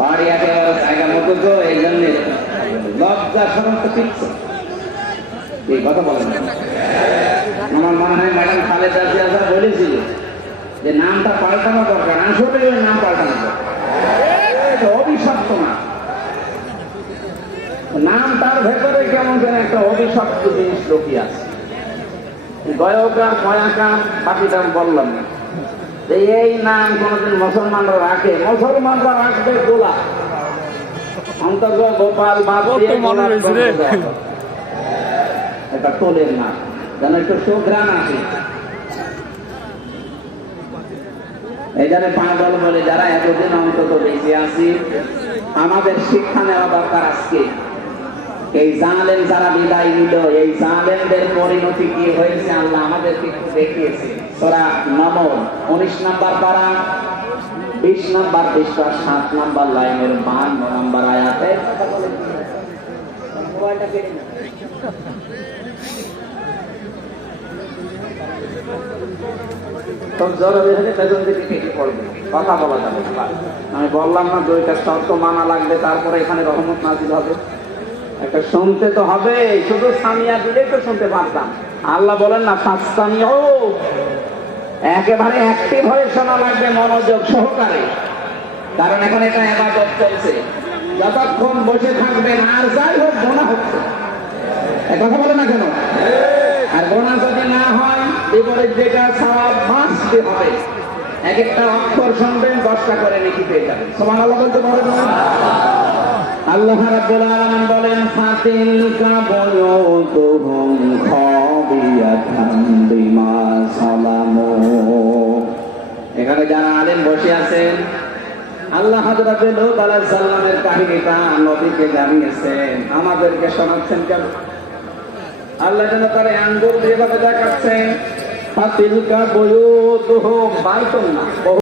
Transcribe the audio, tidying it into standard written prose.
বাড়ি একেবারে জায়গা মতো তো এই জন্য লজ্জা সরম তো শিখছে এই কথা বলেন। আমার মনে হয় ম্যাডাম খালেদা জিয়া বলেছিল যে নামটা পাল্টানো দরকার, আসলে ওই নাম পাল্টানো দরকার, অভিশপ্ত না নাম, তার ভেতরে কেমন যেন একটা অভিশপ্ত জিনিস লুকিয়ে আছে। গয়কার কয়াকাম বাকিটা বললাম না, এই নাম কোনদিন মুসলমানরা রাখে, মুসলমানরা রাখবে গোলা অন্তর্গ গোপাল এটা তোলের নাম, যেন একটু সুঘ্রাণ আছে। এই জন্য পাগল বলে যারা এতদিন অন্তত বেঁচে আছি, আমাদের শিক্ষা নেওয়া দরকার আজকে। এই জালেম যারা বিদায় নিল, এই জালেমদের পরিণতি কি হয়েছে আল্লাহ আমাদেরকে একটু দেখিয়েছে। সূরা নমল 19 নম্বর পারা 20 নম্বর পৃষ্ঠা 7 নম্বর লাইনের 52 নম্বর আয়াতে কথা বলা যাবে। আমি বললাম না দুইটা শর্ত মানা লাগবে, তারপরে এখানে রহমত নাযিল হবে। একটা শুনতে তো হবে, শুধু সামিয়া দিলেই তো শুনতে পারতাম। আল্লাহ বলেন না ফাসতামিউ, একেবারে অ্যাক্টিভ হয়ে শোনা লাগবে, মনোযোগ সহকারে, কারণ এখন এটা ইবাদত চলছে। যতক্ষণ বসে থাকবেন আর যাই হোক গোনা হচ্ছে, কথা বলে না কেন? আর গোনা যদি না হয় বিপরীত যেটা সওয়াব মাসতে হবে। এক একটা অক্ষর শুনবেন 10টা করে নেকি পেয়ে যাবেন। সুবহানাল্লাহ বলতে পারেন না? আল্লাহ রাব্বুল আলামিন বলেন ফাতিলকা বুয়ুতুহুম খাবিয়াতান বিমা সালামু। এখানে যারা আলেম বসে আছেন, আল্লাহ হযরত লূত আলাইহিস সালামের কাহিনীটা নবীকে জানিয়েছেন, আমাদেরকে শোনাচ্ছেন কেন? আল্লাহ যেন তার আঙ্গুল দিয়ে ভাবে দেখাচ্ছেন ফাতিলকা বুয়ুতুহুম, বাইতুন না